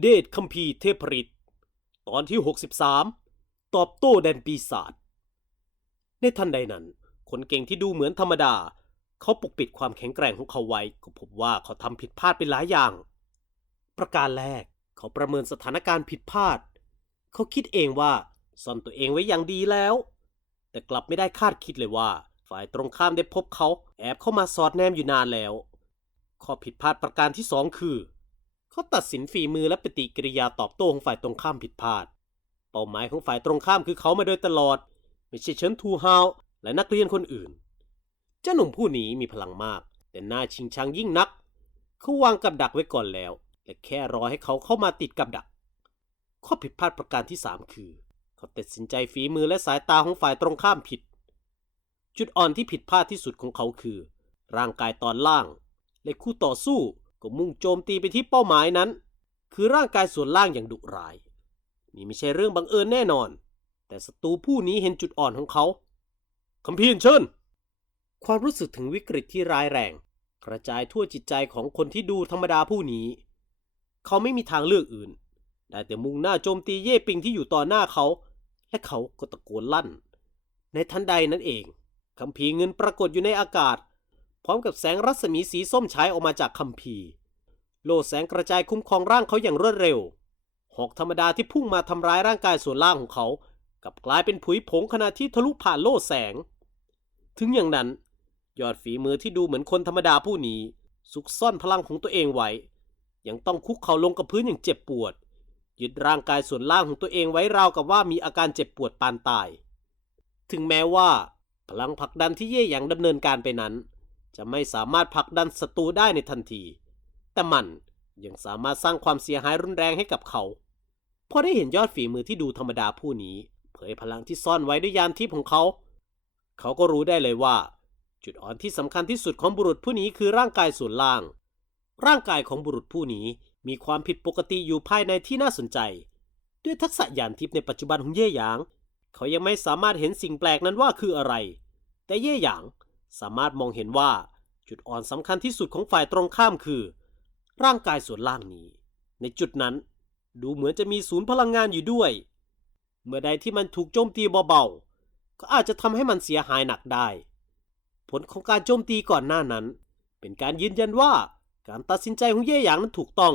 เดชคัมภีร์เทพฤทธิ์ตอนที่ 63 ตอบโต้แดนปีศาจ ในทันใดนั้น คนเก่งที่ดูเหมือนธรรมดา เขาปกปิดความแข็งแกร่งของเขาไว้ ก็พบว่าเขาทำผิดพลาดไปหลายอย่าง ประการแรก เขาประเมินสถานการณ์ผิดพลาด เขาคิดเองว่าซ่อนตัวเองไว้อย่างดีแล้ว แต่กลับไม่ได้คาดคิดเลยว่า ฝ่ายตรงข้ามได้พบเขาแอบเข้ามาสอดแนมอยู่นานแล้ว ข้อผิดพลาดประการที่สองคือเขาตัดสินฝีมือและปฏิกิริยาตอบโต้ของฝ่ายตรงข้ามผิดพลาด เป้าหมายของฝ่ายตรงข้ามคือเขามาโดยตลอด ไม่ใช่เฉินทูฮาวและนักเรียนคนอื่น เจ้าหนุ่มผู้นี้มีพลังมาก แต่น่าชิงชังยิ่งนัก เขาวางกับดักไว้ก่อนแล้ว และแค่รอให้เขาเข้ามาติดกับดัก ข้อผิดพลาดประการที่สามคือ เขาตัดสินใจฝีมือและสายตาของฝ่ายตรงข้ามผิด จุดอ่อนที่ผิดพลาดที่สุดของเขาคือ ร่างกายตอนล่าง และคู่ต่อสู้ ก็มุ่งโจมตีไปที่เป้าหมายนั้น คือร่างกายส่วนล่างอย่างดุร้าย นี่ไม่ใช่เรื่องบังเอิญแน่นอน แต่ศัตรูผู้นี้เห็นจุดอ่อนของเขาคำพีนเชิญความรู้สึกถึงวิกฤตที่ร้ายแรง กระจายทั่วจิตใจของคนที่ดูธรรมดาผู้นี้ เขาไม่มีทางเลือกอื่น ได้แต่มุ่งหน้าโจมตีเย่ปิงที่อยู่ต่อหน้าเขา และเขาก็ตะโกนลั่น ในทันใดนั้นเองคำพีร์เงินปรากฏอยู่ในอากาศ พร้อมกับแสงรัศมีสีส้มฉายออกมาจากคัมภีร์ โลแสงกระจายคุ้มครองร่างเขาอย่างรวดเร็ว หอกธรรมดาที่พุ่งมาทำร้ายร่างกายส่วนล่างของเขา กับกลายเป็นผุยผงขณะที่ทะลุผ่านโล่แสง ถึงอย่างนั้น ยอดฝีมือที่ดูเหมือนคนธรรมดาผู้นี้ ซุกซ่อนพลังของตัวเองไว้ ยังต้องคุกเข่าลงกับพื้นอย่างเจ็บปวด ยึดร่างกายส่วนล่างของตัวเองไว้ราวกับว่ามีอาการเจ็บปวดปานตาย ถึงแม้ว่า พลังผลักดันที่เย่หยางดำเนินการไปนั้น จะไม่สามารถผลักดันศัตรูได้ในทันที แต่มันยังสามารถสร้างความเสียหายรุนแรงให้กับเขา พอได้เห็นยอดฝีมือที่ดูธรรมดาผู้นี้ เผยพลังที่ซ่อนไว้ด้วยยานทิพย์ของเขา เขาก็รู้ได้เลยว่า จุดอ่อนที่สำคัญที่สุดของบุรุษผู้นี้คือร่างกายส่วนล่าง ร่างกายของบุรุษผู้นี้มีความผิดปกติอยู่ภายในที่น่าสนใจ ด้วยทักษะยานทิพย์ในปัจจุบันของเย่หยาง เขายังไม่สามารถเห็นสิ่งแปลกนั้นว่าคืออะไร แต่เย่หยาง สามารถมองเห็นว่าจุดอ่อนสำคัญที่สุดของฝ่ายตรงข้ามคือ ร่างกายส่วนล่างนี้ ในจุดนั้นดูเหมือนจะมีศูนย์พลังงานอยู่ด้วย เมื่อใดที่มันถูกโจมตีเบาๆ ก็อาจจะทำให้มันเสียหายหนักได้ ผลของการโจมตีก่อนหน้านั้น เป็นการยืนยันว่าการตัดสินใจของเย่หยางนั้นถูกต้อง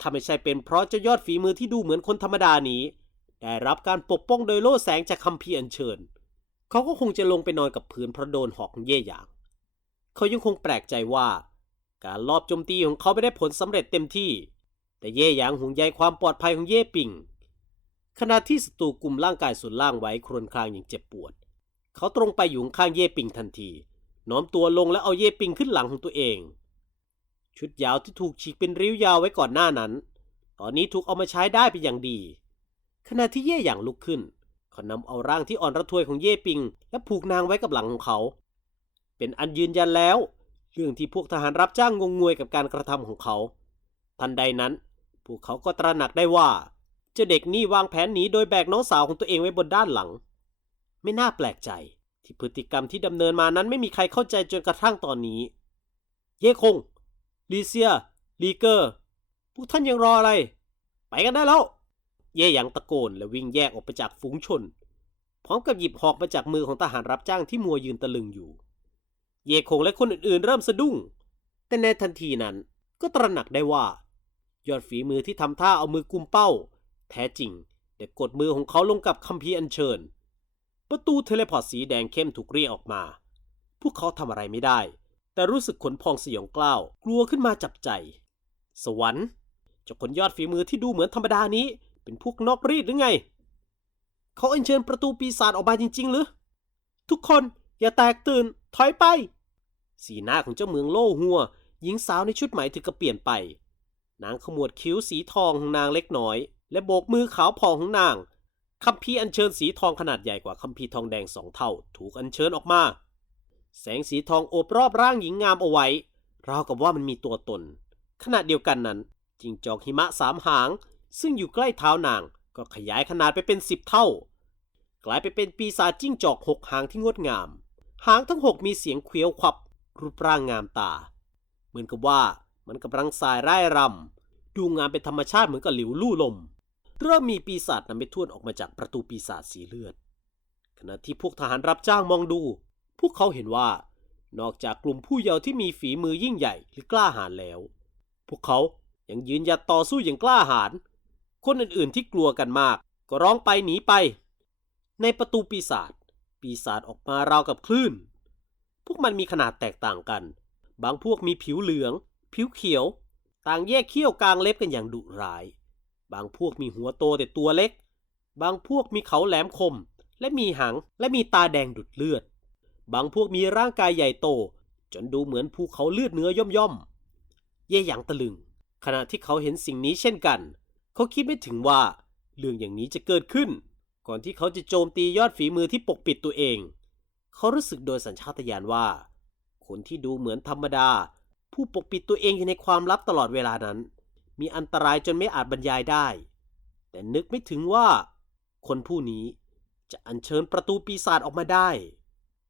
ถ้าไม่ใช่เป็นเพราะเจ้ายอดฝีมือที่ดูเหมือนคนธรรมดานี้ ได้รับการปกป้องโดยโล่แสงจากคัมภีร์อัญเชิญ เขาก็คงจะลงไปนอนกับพื้นเพราะโดนหอกเย่หยาง เขายังคงแปลกใจว่า การลอบโจมตีของเขาไม่ได้ผลสำเร็จเต็มที่ แต่เย่หยางห่วงใยความปลอดภัยของเย่ปิงขณะที่ศัตรูกลุ่มร่างกายส่วนล่างไว้ครวญครางอย่างเจ็บปวด เขาตรงไปอยู่ข้างเย่ปิงทันทีน้อมตัวลงและเอาเย่ปิงขึ้นหลังของตัวเอง ชุดยาวที่ถูกฉีกเป็นริ้วยาวไว้ก่อนหน้านั้น ตอนนี้ถูกเอามาใช้ได้เป็นอย่างดี ขณะที่เย่หยางลุกขึ้น เขานำเอาร่างที่อ่อนระทวยของเย่ปิง และผูกนางไว้กับหลังของเขา เป็นอันยืนยันแล้ว เรื่องที่พวกทหารรับจ้างงงงวยกับการกระทำของเขา ทันใดนั้น พวกเขาก็ตระหนักได้ว่า เจ้าเด็กนี่วางแผนหนีโดยแบกน้องสาวของตัวเองไว้บนด้านหลัง ไม่น่าแปลกใจ ที่พฤติกรรมที่ดำเนินมานั้นไม่มีใครเข้าใจจนกระทั่งตอนนี้ เย่คงลีเซียลีเกอร์พวกท่านยังรออะไร ไปกันได้แล้ว เย่หยางตะโกนและวิ่งแยกออกไปจากฝูงชน พร้อมกับหยิบหอกมาจากมือของทหารรับจ้างที่มัวยืนตะลึงอยู่ เย่คงและคนอื่นๆ เริ่มสะดุ้ง แต่ในทันทีนั้นก็ตระหนักได้ว่า ยอดฝีมือที่ทำท่าเอามือกุมเป้า แท้จริงได้กดมือของเขาลงกับคัมภีร์อัญเชิญ ประตูเทเลพอร์ตสีแดงเข้มถูกเรียกออกมา พวกเขาทำอะไรไม่ได้ แต่รู้สึกขนพองสยองกล้าวกลัวขึ้นมาจับใจ สวรรค์เจ้าคนยอดฝีมือที่ดูเหมือนธรรมดานี้ เป็นพวกนอกรีดหรือไง เขาอัญเชิญประตูปีศาจออกมาจริง ๆ หรือ ทุกคนอย่าแตกตื่น ถอยไป สีหน้าของเจ้าเมืองโล่หัว หญิงสาวในชุดไหมถึงกับเปลี่ยนไป นางขมวดคิ้วสีทองของนางเล็กน้อย และโบกมือขาวผ่องของนางคัมภีร์อัญเชิญสีทองขนาดใหญ่กว่าคัมภีร์ทองแดงสองเท่า ถูกอัญเชิญออกมา แสงสีทองโอบรอบร่างหญิงงามเอาไว้ราวกับว่ามันมีตัวตน ขณะเดียวกันนั้น จิงจอกหิมะสามหาง ซึ่งอยู่ใกล้เท้านางก็ขยายขนาดไปเป็นสิบเท่า กลายไปเป็นปีศาจจิ้งจอกหกหางที่งดงาม หางทั้งหกมีเสียงเคี้ยวขวับรูปร่างงามตา เหมือนกับว่ามันกำลังสายร่ายรดูงามเป็นธรรมชาติเหมือนกับหลิวลู่ลม เริ่มมีปีศาจนำไปท่วนออกมาจากประตูปีศาจสีเลือด ขณะที่พวกทหารรับจ้างมองดู พวกเขาเห็นว่า นอกจากกลุ่มผู้เยาว์ที่มีฝีมือยิ่งใหญ่หรือกล้าหาญแล้ว พวกเขายังยืนหยัดต่อสู้อย่างกล้าหาญ คนอื่นๆที่กลัวกันมาก ก็ร้องไปหนีไป ในประตูปีศาจปีศาจออกมาราวกับคลื่น พวกมันมีขนาดแตกต่างกัน บางพวกมีผิวเหลือง ผิวเขียว ต่างแยกเขี้ยวกลางเล็บกันอย่างดุร้าย บางพวกมีหัวโตแต่ตัวเล็ก บางพวกมีเขาแหลมคม และมีหางและมีตาแดงดุดเลือด บางพวกมีร่างกายใหญ่โต จนดูเหมือนภูเขาเลือดเนื้อย่อมย่อมเย่หยางตะลึง ขณะที่เขาเห็นสิ่งนี้เช่นกัน เขาคิดไม่ถึงว่า เรื่องอย่างนี้จะเกิดขึ้น ก่อนที่เขาจะโจมตียอดฝีมือที่ปกปิดตัวเอง เขารู้สึกโดยสัญชาตญาณว่า คนที่ดูเหมือนธรรมดา ผู้ปกปิดตัวเองอยู่ในความลับตลอดเวลานั้น มีอันตรายจนไม่อาจบรรยายได้ แต่นึกไม่ถึงว่า คนผู้นี้จะอัญเชิญประตูปีศาจออกมาได้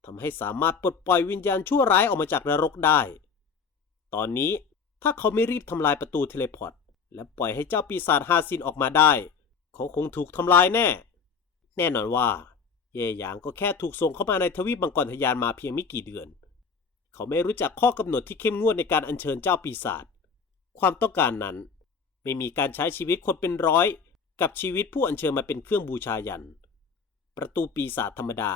ทำให้สามารถปลดปล่อยวิญญาณชั่วร้ายออกมาจากนรกได้ ตอนนี้ถ้าเขาไม่รีบทำลายประตูเทเลพอร์ต และปล่อยให้เจ้าปีศาจฮาซินออกมาได้ เขาคงถูกทำลายแน่ แน่นอนว่า เย่หยางก็แค่ถูกส่งเข้ามาในทวีปมังกรทยานมาเพียงไม่กี่เดือน เขาไม่รู้จักข้อกำหนดที่เข้มงวดในการอัญเชิญเจ้าปีศาจความต้องการนั้น ไม่มีการใช้ชีวิตคนเป็นร้อย กับชีวิตผู้อัญเชิญมาเป็นเครื่องบูชายัน ประตูปีศาจธรรมดา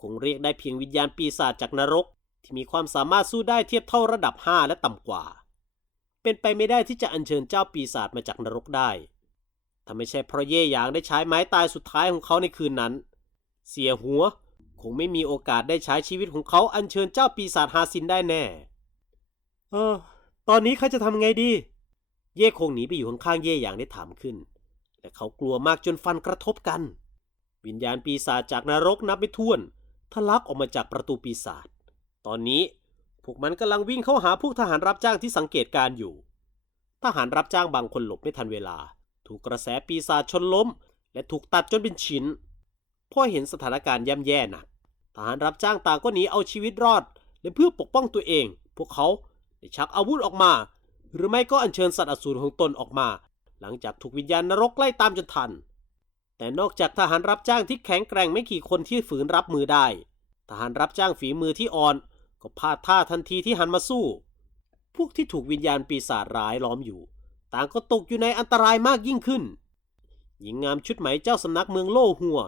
คงเรียกได้เพียงวิญญาณปีศาจจากนรก ที่มีความสามารถสู้ได้เทียบเท่าระดับ 5 และต่ำกว่า เป็นไปไม่ได้ที่จะอัญเชิญเจ้าปีศาจมาจากนรกได้ ถ้าไม่ใช่เพราะเย่หยางได้ใช้ไม้ตายสุดท้ายของเขาในคืนนั้น เสียหัวคงไม่มีโอกาสได้ใช้ชีวิตของเขาอัญเชิญเจ้าปีศาจฮาซินได้แน่ เออ ตอนนี้เขาจะทำไงดี เย่คงหนีไปอยู่ข้างๆเย่หยางได้ถามขึ้นและเขากลัวมากจนฟันกระทบกัน วิญญาณปีศาจจากนรกนับไม่ถ้วนทะลักออกมาจากประตูปีศาจ ตอนนี้ พวกมันกำลังวิ่งเข้าหาพวกทหารรับจ้างที่สังเกตการอยู่ ทหารรับจ้างบางคนหลบไม่ทันเวลา ถูกกระแสปีศาจชนล้ม และถูกตัดจนเป็นชิ้นพอเห็นสถานการณ์ย่ำแย่หนัก ทหารรับจ้างต่างก็หนีเอาชีวิตรอด และเพื่อปกป้องตัวเอง พวกเขาได้ชักอาวุธออกมา หรือไม่ก็อัญเชิญสัตว์อสูรของตนออกมา หลังจากถูกวิญญาณนรกไล่ตามจนทัน แต่นอกจากทหารรับจ้างที่แข็งแกร่งไม่กี่คนที่ฝืนรับมือได้ ทหารรับจ้างฝีมือที่อ่อน ก็พลาดท่าทันทีที่หันมาสู้ พวกที่ถูกวิญญาณปีศาจร้ายล้อมอยู่ ต่างก็ตกอยู่ในอันตรายมากยิ่งขึ้น หญิงงามชุดไหมเจ้าสำนักเมืองโล่หัว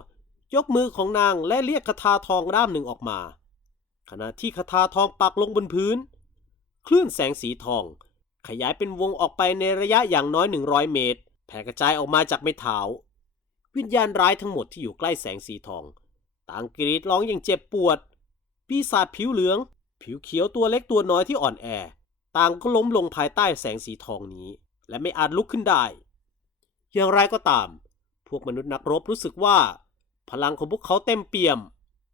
ยกมือของนางและเรียกคาถาทองด้ามหนึ่งออกมา ขณะที่คาถาทองปักลงบนพื้น คลื่นแสงสีทอง ขยายเป็นวงออกไปในระยะอย่างน้อย 100 เมตร แผ่กระจายออกมาจากไม้เท้าวิญญาณร้ายทั้งหมดที่อยู่ใกล้แสงสีทอง ต่างกรีดร้องอย่างเจ็บปวด ปีศาจผิวเหลือง ผิวเขียวตัวเล็กตัวน้อยที่อ่อนแอ ต่างก็ล้มลงภายใต้แสงสีทองนี้ และไม่อาจลุกขึ้นได้ อย่างไรก็ตาม พวกมนุษย์นักรบรู้สึกว่า พลังของพวกเขาเต็มเปี่ยม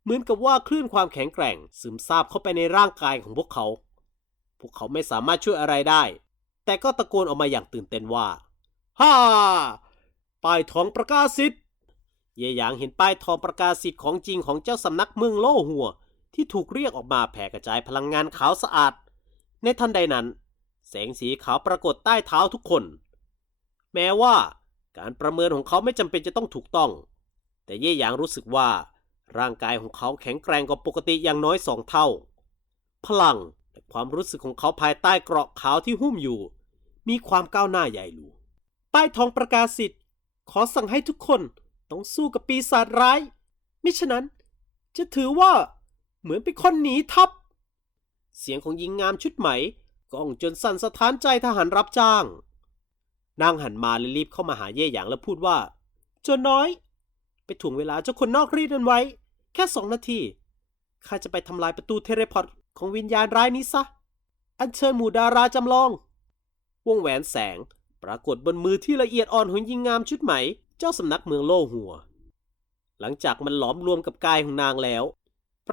เหมือนกับว่าคลื่นความแข็งแกร่งซึมซาบเข้าไปในร่างกายของพวกเขา พวกเขาไม่สามารถช่วยอะไรได้ แต่ก็ตะโกนออกมาอย่างตื่นเต้นว่าฮ่าป้ายทองประกาศสิทธิ์เย่หยางเห็นป้ายทองประกาศสิทธิ์ของจริงของเจ้าสำนักเมืองโล่หัว ที่ถูกเรียกออกมาแผ่กระจายพลังงานขาวสะอาด ในทันใดนั้น แสงสีขาวปรากฏใต้เท้าทุกคน แม้ว่าการประเมินของเขาไม่จำเป็นจะต้องถูกต้อง แต่เย่หยางรู้สึกว่า ร่างกายของเขาแข็งแกร่งกว่าปกติอย่างน้อยสองเท่า พลังและความรู้สึกของเขาภายใต้เกราะขาวที่หุ้มอยู่ มีความก้าวหน้าใหญ่หลวงป้ายทองประกาศสิทธิ์ ขอสั่งให้ทุกคนต้องสู้กับปีศาจร้าย มิฉะนั้นจะถือว่า เหมือนเป็นคนหนีทัพเสียงของหญิงงามชุดไหมก้องจนสั่นสะท้านใจทหารรับจ้าง นางหันมาและรีบเข้ามาหาเย่หยางแล้วพูดว่าเจนน้อย ไปถ่วงเวลาเจ้าคนนอกรีดนั้นไว้ แค่สองนาทีข้าจะไปทำลายประตูเทเลพอร์ตของวิญญาณร้ายนี้ซะ อัญเชิญหมู่ดาราจำลอง วงแหวนแสงปรากฏบนมือที่ละเอียดอ่อนของหญิงงามชุดไหม เจ้าสำนักเมืองโล่หัว หลังจากมันหลอมรวมกับกายของนางแล้ว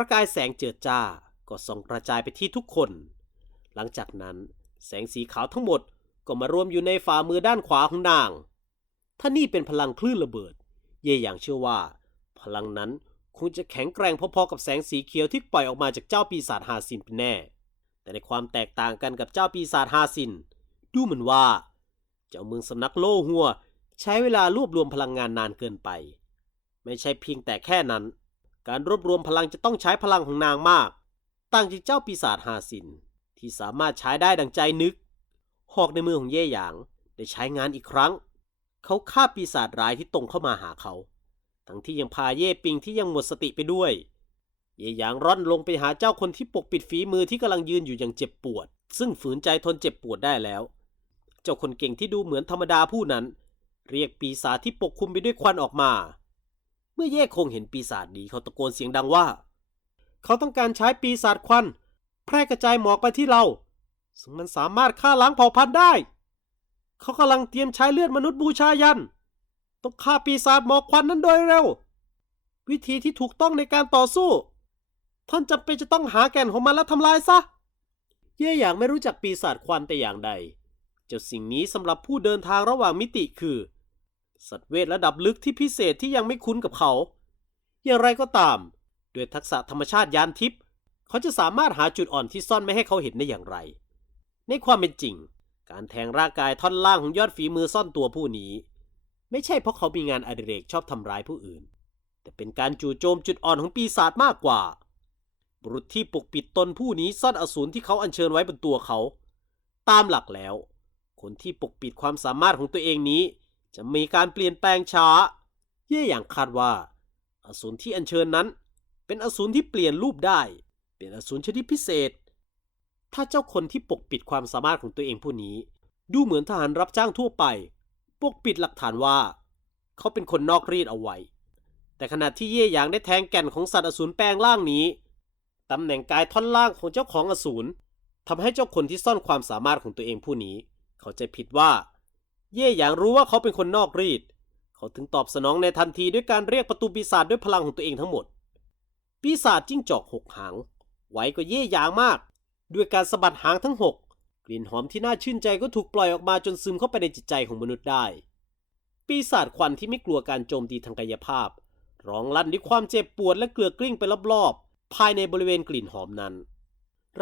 ประกายแสงเจิดจ้าก็ส่องกระจายไปที่ทุกคน หลังจากนั้นแสงสีขาวทั้งหมดก็มารวมอยู่ในฝ่ามือด้านขวาของนาง ถ้านี่เป็นพลังคลื่นระเบิด เย่อย่างเชื่อว่า พลังนั้นคงจะแข็งแกร่งพอๆกับแสงสีเขียวที่ปล่อยออกมาจากเจ้าปีศาจฮาซินเป็นแน่ แต่ในความแตกต่างกันกับเจ้าปีศาจฮาซิน ดูเหมือนว่า เจ้าเมืองสำนักโล่หัว ใช้เวลารวบรวมพลังงานนานเกินไป ไม่ใช่เพียงแต่แค่นั้น การรวบรวมพลังจะต้องใช้พลังของนางมาก ต่างจากเจ้าปีศาจฮาซิน ที่สามารถใช้ได้ดังใจนึก หอกในมือของเย่หยางได้ใช้งานอีกครั้ง เขาฆ่าปีศาจร้ายที่ตรงเข้ามาหาเขา ทั้งที่ยังพาเย่ปิงที่ยังหมดสติไปด้วย เย่หยางร่อนลงไปหาเจ้าคนที่ปกปิดฝีมือที่กำลังยืนอยู่อย่างเจ็บปวด ซึ่งฝืนใจทนเจ็บปวดได้แล้ว เจ้าคนเก่งที่ดูเหมือนธรรมดาผู้นั้น เรียกปีศาจที่ปกคลุมไปด้วยควันออกมา มื่อเย่คงเห็นปีศาจดีเขาตะโกนเสียงดังว่า เขาต้องการใช้ปีศาจควัน แพร่กระจายหมอกไปที่เราซึ่งมันสามารถฆ่าล้างเผ่าพันธุ์ได้ เขากำลังเตรียมใช้เลือดมนุษย์บูชายัน ต้องฆ่าปีศาจหมอกควันนั้นโดยเร็ว วิธีที่ถูกต้องในการต่อสู้ ท่านจำเป็นจะต้องหาแก่นของมันและทำลายซะ เย่อย่างไม่รู้จักปีศาจควันแต่อย่างใด เจ้าสิ่งนี้สำหรับผู้เดินทางระหว่างมิติคือ สัตว์เวทระดับลึกที่พิเศษที่ยังไม่คุ้นกับเขา อย่างไรก็ตาม ด้วยทักษะธรรมชาติยานทิพย์เขาจะสามารถหาจุดอ่อนที่ซ่อนไม่ให้เขาเห็นได้อย่างไร ในความเป็นจริง การแทงร่างกายท่อนล่างของยอดฝีมือซ่อนตัวผู้นี้ ไม่ใช่เพราะเขามีงานอดิเรกชอบทำร้ายผู้อื่น แต่เป็นการจู่โจมจุดอ่อนของปีศาจมากกว่าบุรุษที่ปกปิดตนผู้นี้ซ่อนอสูรที่เขาอัญเชิญไว้บนตัวเขา ตามหลักแล้ว คนที่ปกปิดความสามารถของตัวเองนี้ จะมีการเปลี่ยนแปลงช้า เย่อย่างคาดว่า อสูรที่อัญเชิญนั้น เป็นอสูรที่เปลี่ยนรูปได้ เป็นอสูรชนิดพิเศษ ถ้าเจ้าคนที่ปกปิดความสามารถของตัวเองผู้นี้ ดูเหมือนทหารรับจ้างทั่วไป ปกปิดหลักฐานว่า เขาเป็นคนนอกรีดเอาไว้ แต่ขณะที่เย่หยางได้แทงแก่นของสัตว์อสูรแปลงร่างนี้ตำแหน่งกายท่อนล่างของเจ้าของอสูรทำให้เจ้าคนที่ซ่อนความสามารถของตัวเองผู้นี้ เขาใจผิดว่า เย่หยางรู้ว่าเขาเป็นคนนอกรีด เขาถึงตอบสนองในทันทีด้วยการเรียกประตูปีศาจด้วยพลังของตัวเองทั้งหมด ปีศาจจิ้งจอกหกหางไวกว่าเย่หยางมาก ด้วยการสะบัดหางทั้งหกกลิ่นหอมที่น่าชื่นใจก็ถูกปล่อยออกมาจนซึมเข้าไปในจิตใจของมนุษย์ได้ ปีศาจควันที่ไม่กลัวการโจมตีทางกายภาพ ร้องลั่นด้วยความเจ็บปวดและเกลือกกลิ้งไปรอบๆ ภายในบริเวณกลิ่นหอมนั้น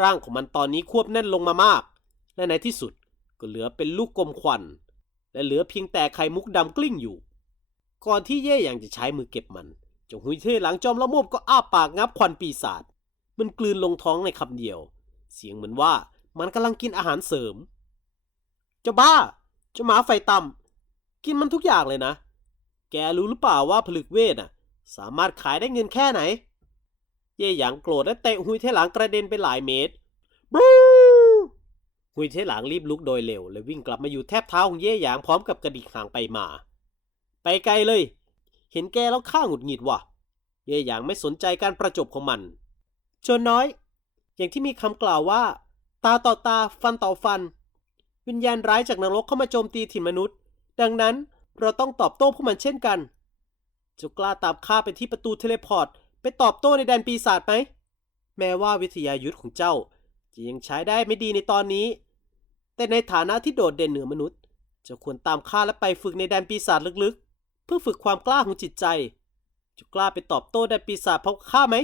ร่างของมันตอนนี้ควบแน่นลงมามาก และในที่สุดก็เหลือเป็นลูกกลมควัน และเหลือเพียงแต่ไข่มุกดำกลิ้งอยู่ ก่อนที่เย่อย่างจะใช้มือเก็บมันจ้าหุยเท่หลังจอมละโมบก็อ้าปากงับควันปีศาจมันกลืนลงท้องในคำเดียว เสียงเหมือนว่ามันกำลังกินอาหารเสริมจ้าบ้าจ้าหมาไฟต่ำกินมันทุกอย่างเลยนะ แกรู้หรือเปล่าว่าผลึกเวทน่ะ สามารถขายได้เงินแค่ไหน เย่หยางโกรธและเตะหุยเทหลังกระเด็นไปหลายเมตรบรู หุยเทหลังรีบลุกโดยเร็วและวิ่งกลับมาอยู่แทบเท้าของเย่หยางพร้อมกับกระดิกหางไปมา ไปไกลเลย เห็นแกแล้วข้าหงุดหงิดว่ะ เย่หยางไม่สนใจการประจบของมันชนน้อย อย่างที่มีคำกล่าวว่า ตาต่อตาฟันต่อฟัน วิญญาณร้ายจากนรกเข้ามาโจมตีถิ่นมนุษย์ ดังนั้นเราต้องตอบโต้พวกมันเช่นกันจะกล้าตามข้าไปที่ประตูเทเลพอร์ต ไปตอบโต้ในแดนปีศาจไหม แม้ว่าวิทยายุทธของเจ้า จะยังใช้ได้ไม่ดีในตอนนี้ แต่ในฐานะที่โดดเด่นเหนือมนุษย์ จะควรตามข้าและไปฝึกในแดนปีศาจลึกๆ เพื่อฝึกความกล้าของจิตใจ จะกล้าไปตอบโต้แดนปีศาจเพราะข้าไหม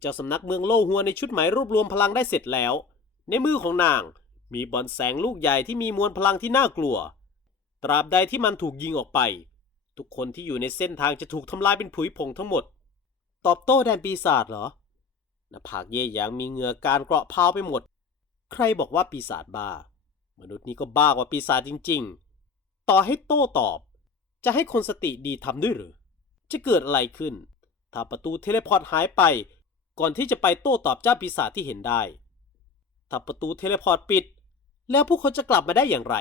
เจ้าสำนักเมืองโลหัวในชุดหมายรวบรวมพลังได้เสร็จแล้ว ในมือของนางมีบอลแสงลูกใหญ่ที่มีมวลพลังที่น่ากลัว ตราบใดที่มันถูกยิงออกไป ทุกคนที่อยู่ในเส้นทางจะถูกทำลายเป็นผุยผงทั้งหมด ตอบโต้แดนปีศาจเหรอหน้าผากเย่หยางมีเหงื่อการเกราะพาวไปหมด ใครบอกว่าปีศาจบ้า มนุษย์นี้ก็บ้ากว่าปีศาจจริง ๆ ต่อให้โต้ตอบ จะให้คนสติดีทำด้วยหรือ จะเกิดอะไรขึ้น ถ้าประตูเทเลพอร์ตหายไป ก่อนที่จะไปโต้ตอบเจ้าปีศาจที่เห็นได้ ถ้าประตูเทเลพอร์ตปิด แล้วพวกเขาจะกลับมาได้อย่างไร